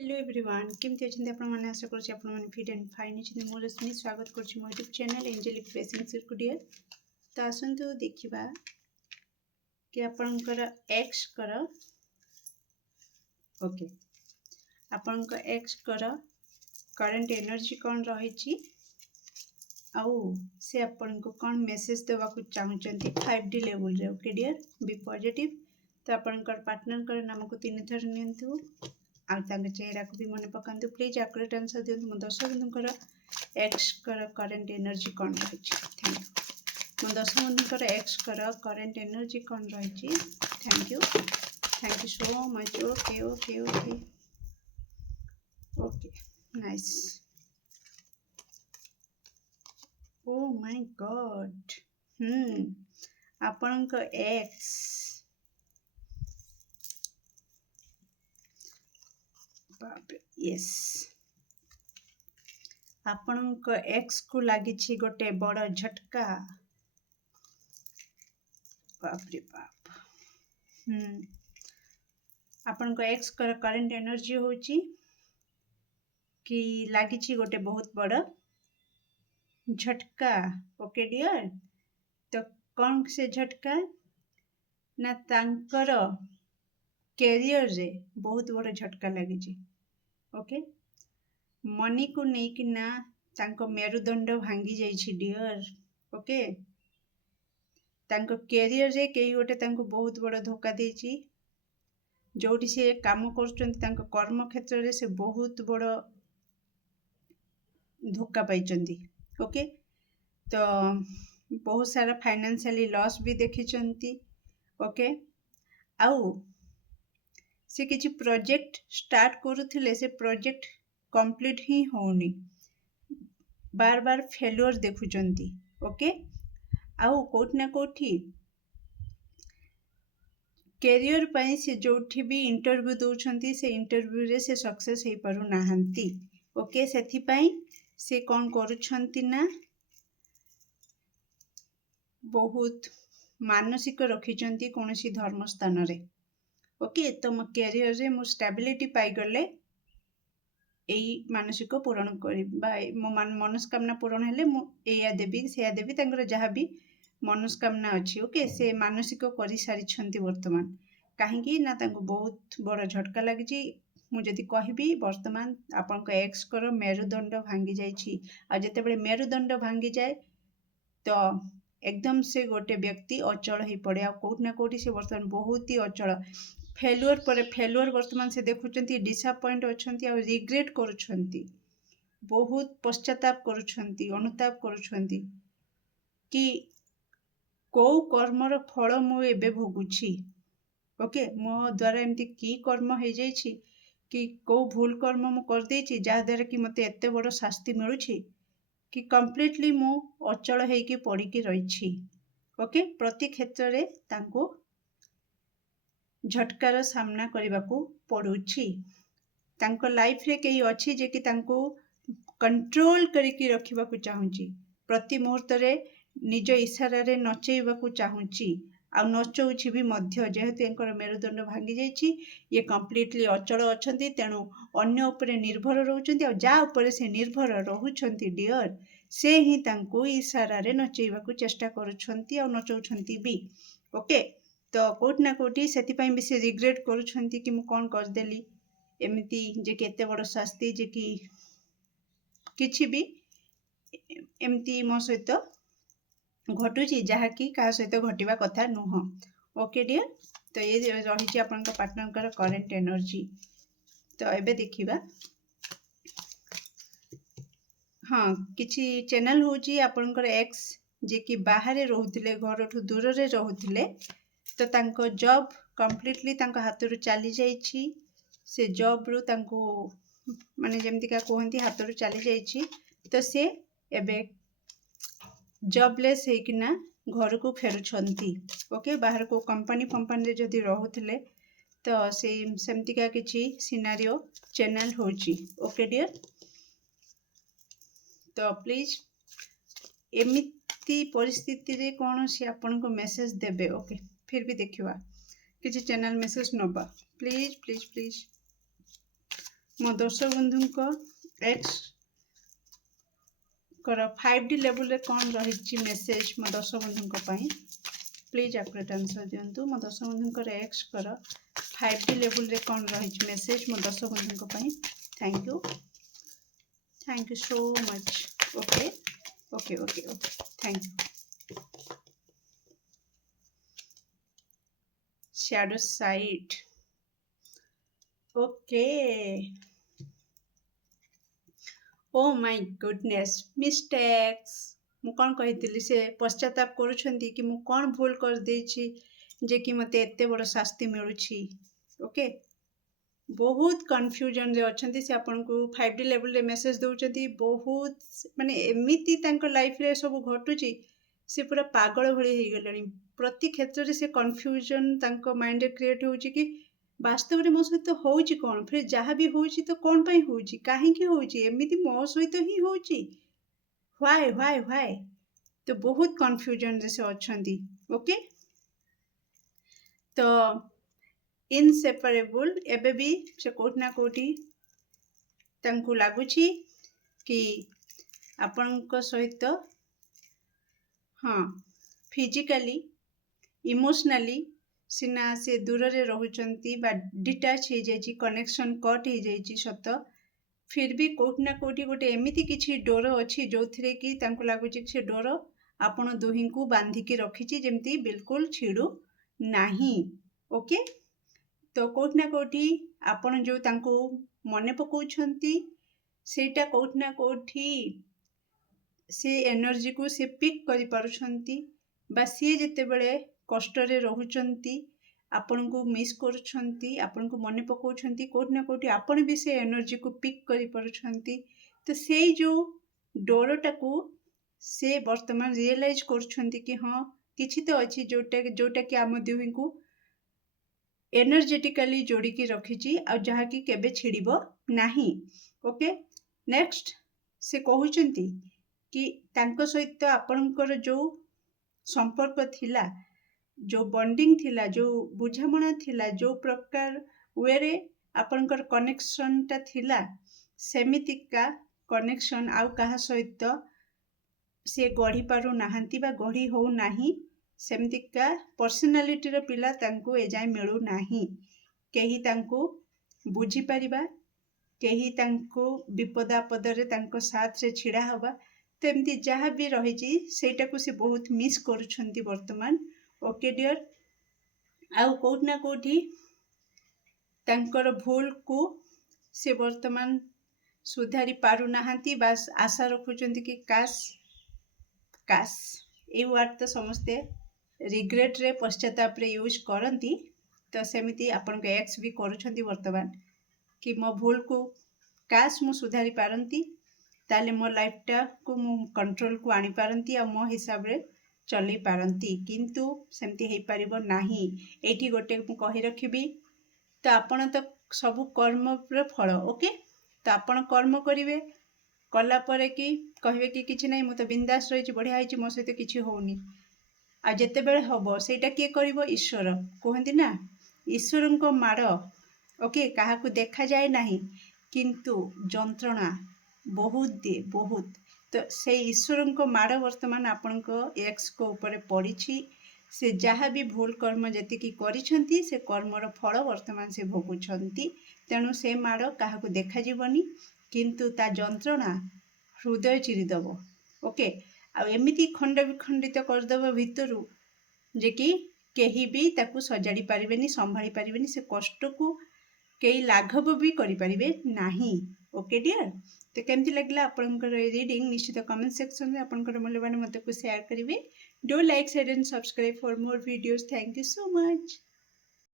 Hello everyone केमती अच्छे आपण मैंने आशा करुँच आप फिट एंड फाइन अच्छे मो रश्मि स्वागत करुँच मो यूट्यूब चैनल एंजेलिक ब्लेसिंग सर्कुडियर। तो आसतु देखा कि आपणकर एक्स कर ओके आपण एक्स कर करंट एनर्जी कौन रही आउ से आपण को कौन मेसेज देवा चाहते 5D लेवल रे। Okay dear be positive. तो आपणकर पार्टनर नाम को 3 थर नियंतु आ चेहरा को भी मन पकातु प्लीज आकुरेट आंसर दिखाँ मो दर्शक बंधुकर एक्स कर करेन्ट एनर्जी कौन रही। थैंक यू मो दर्शक बंधुकर एक्स कर करेन्ट एनर्जी कौन रही। Thank you so much. Okay okay okay okay nice. Oh my god आपणक एक्स यस आपणक एक्स को लगी गोटे बड़ झटका। बाप रे बाप आपणक एक्स कर करेन्ट एनर्जी होची कि लगी गोटे बहुत बड़ झटका। ओके डियर तो कौन से झटका ना तांकर कैरियर रे बहुत बड़ झटका लगी। ओके मनी को लेकिना तांको मेरुदंड भांगी जाइछि डियर। ओके तांको कैरियर रे कई गोटे तांको बहुत बड़ धोखा देछि जोटी से काम करछन्ति तांको कर्म क्षेत्र रे से बहुत बड़ धोखा पाइछन्ति। ओके तो बहुत सारा फाइनेंशियली लॉस भी देखिछन्ति। ओके आउ से किछि प्रोजेक्ट स्टार्ट करूथिले से प्रोजेक्ट कंप्लीट ही होनी बार बार फेल्योर देखुचंती। ओके आउ कोठी ना कोठी कैरियर पाई से जोठी भी इंटरव्यू दउछंती से इंटरव्यू रे से सक्सेस हे पारु नाहंती। ओके सेथि पाई से कौन करूछंती ना बहुत मानसिक रखिचंती कोनोसी धर्म स्थान रे। ओके तो मो कैरियर रे मो स्टेबिलिटी पाई गले एई मानसिक पूरण करी मो मनस्कामना पूरण हेले मो एया देवी सेया देवी तांकर जहाँ भी मनस्कामना अच्छी। ओके से मानसिक करी सारी छंती वर्तमान कहीं ना तांको बहुत बड़ झटका लगी। मुझे कहबी वर्तमान आपन एक्स कर मेरुदंड भांगी जाइछि आ जेतेबेले मेरुदंड भांगी जाए तो एकदम से गोटे व्यक्ति अचल हो पड़े आ कोठी ना कोठी से वर्तमान बहुत ही अचल फेल्युअर पर फेल्युअर वर्तमान से देखुचंती डिसअपॉइंट अछंती आ रिग्रेट करूछंती बहुत पश्चाताप करूछंती अनुताप करूछंती कि को कर्मर फल मु एबे भोगुछि। ओके मो द्वारा एमती की कर्म हो जाइछि कि को भूल कर्म मु कर देछि जा द्वारा कि मते एते बड़ शास्ति मिलुछि कि कंप्लीटली मु अचल हेकी पड़िकी रहिछि। ओके प्रति क्षेत्र रे तांको झटकार सामना करने को पड़ुछि। तांको लाइफ रे कई अच्छी जे कि तांको कंट्रोल करिकी रखिबा को चाहूची प्रति मुहूर्त रे निज इशारा रे नचेइबा को चाहूची आ नचौछि भी मध्य जेहेतु एंकर मेरुदंड भांगी जाइछि ये कंप्लीटली अचल अछंती तेणु अन्य उपरे निर्भर रहउछंती आ जा उपरे से निर्भर रहउछंती डियर से ही तांको इशारा रे नचेइबा को चेष्टा करूछंती आ नचौछंती भी। ओके तो कोठी ना कोठी से भी से रिग्रेट करूछंती कि मु कौन करदेली एमती जे कि एते बड़ शास्ति जे कि किछि भी एमती मो सहित घटुची जहाँकि क्या सहित घटवा कथा नुह। ओके डियर तो ये रही आपन पार्टनर करेन्ट एनर्जी। तो एबे देखिबा हाँ किछि चैनल होची आपनकर एक्स जे कि बाहर रोहुथिले घर ठु दूर रे रोहुथिले तो तांको जॉब कंप्लीटली तांको हाथ रु चली जाइछि से जॉब रु तांको माने जेमती का कहंती हाथ रु चली जाइछि तो से एबे जॉबलेस हेकिना घर को फेरुछंती। ओके बाहर को कंपनी फंपनी रे जदि रोहुथिले तो से सेमती का किछि सिनारियो चैनल होची। ओके डियर तो प्लीज एमिति परिस्थिति रे कौन सी आपन को मेसेज देबे। ओके फिर भी देखिवा किसी चैनल मेसेज नबा प्लीज प्लीज प्लीज मो दर्शक बंधु को एक्स कर 5D लेवल रे कौन रही मेसेज मो दर्शक बंधु प्लीज एक्यूरेट आंसर दिंतु। मो दर्शक बंधु एक्स कर 5D लेवल रे कौन रही मेसेज मो दर्शक बंधु thank you so much. Okay okay okay okay thank you. Shadow side okay oh my goodness mistakes मु कौन कही से पश्चाताप करुछंती कि मु कौन भूल कर देछि जे कि मते एते बड़ शास्ति मिलुछि। ओके बहुत कन्फ्यूजन रे अछंती से आपन को 5D लेवल रे मेसेज दउचंती बहुत माने एमिति तांको लाइफ रे सब घटुची से पूरा पागल भली हे गलनी। प्रति क्षेत्र रे से कन्फ्यूजन तांको माइंड रे क्रिएट होउची कि वास्तव में मो सहित होउची कौन फिर जहाँ भी होउची तो कौन पाई होउची काहेकि होउची एमिति मो सहित ही होउची व्हाई तो बहुत कन्फ्यूजन रे से अछंती। ओके तो इनसेपरेबल एबे भी से कोट ना कोटी तांको लागुची कि आपनक सहित हाँ फिजिकली इमोशनली सिना से दूर रे रहउचंती बा डिटैच हो जाइछि कनेक्शन कट हो जाइछि सत फिर भी कोट ना कोटी गोटे एमिति किछि डोर अछि जोथिरे कि तांको लागुछि से डोर आपण दुही को बांधिकी रखिछि जेमती बिल्कुल छिड़ू नाही। ओके तो कोट ना कोठी आपण जो तांको मने पकाउछंती सेटा कोट ना कोठी से एनर्जी को से पिक करि पारुछंती बा सी जेते बेले कष्ट रे रहउचंती आपण को मिस करूछंती आपण को मने पकाउछंती कोट ना कोठी आपण भी से एनर्जी को पिक करि पारुछंती। तो से जो डोरटा को से वर्तमान रियलाइज करूछंती कि हाँ किछि तो अछि जोटा कि आम दुही को एनर्जेटिकली जोड़ी की रखिछि आ जहा कि केबे छिड़िबो नाही। ओके नेक्स्ट से कहउचंती कि तांको सहित आपणकर जो संपर्क थिला जो बॉन्डिंग थिला जो बुझामणा थिला जो प्रकार वे रे आपणकर कनेक्शन ता थिला सेमितिका कनेक्शन आउ कहा सहित से गढ़ी पारु नाहंती बा गढ़ी हो नाही सेमितिका पर्सनालिटी रो पिला तांको एजाय मिलु नाही केही तांको बुझी परिबा केही तांको विपद आपद रे तांको साथ रे छिड़ा हबा तेमती जहाँ भी रही सेटा को से बहुत मिस करूछंती वर्तमान। ओके डियर आउ कोट ना कोठी तांकर भूल को से वर्तमान सुधारी पारु नाहंती बास आशा रखुचंती कि काश ए वर्ड तो समस्ते रिग्रेट रे पश्चाताप रे यूज करंती तो सेमिति आपन के एक्स भी करूछंती वर्तमान कि मो भूल को काश मु सुधारी पारंती ताले मो लाइफटा को मु कंट्रोल को आनी पारंती आ मो हिसाब रे चली पारंती किंतु सेमती हेई परिबो नाही। एठी गोटे मु कहि रखिबी तो आपण तो सब कर्म रे फल। ओके तो आपण कर्म करिवे कला परे कि कहिवे कि किछि नै मु तो बिंदास रहिछि बढ़िया हिछि मो सहित किछि होउनी आ जेते बेले हबो सेटा के करिवो ईश्वर कहंती ना ईश्वरंको माड़। ओके काहा को देखा जाए नाही किंतु जंत्रणा बहुत दिए बहुत तो से ईश्वर को माड़ वर्तमान आपण एक्स को ऊपर पड़ी से जहाँ भी भूल कर्म जी करिछंती से कर्मर फल वर्तमान से भोगुछंती तेणु से माड़ क्या देखा जीवनी किंतु ता जंत्रणा हृदय चिरीदब। ओके आ एमिति खंड विखंडित करदब भितरु जे कि केही भी ताकू सजाड़ी पारिबेनी संभाली पारिबेनी से कष्ट को कई लाघव भी करि परिबे नाही। ओके डियर तो केमती लगला आपनकर रीडिंग निश्चित कमेंट सेक्शन में आपनकर मूल्यवान मत को शेयर करिवे। Do like share and subscribe for more videos. Thank you so much.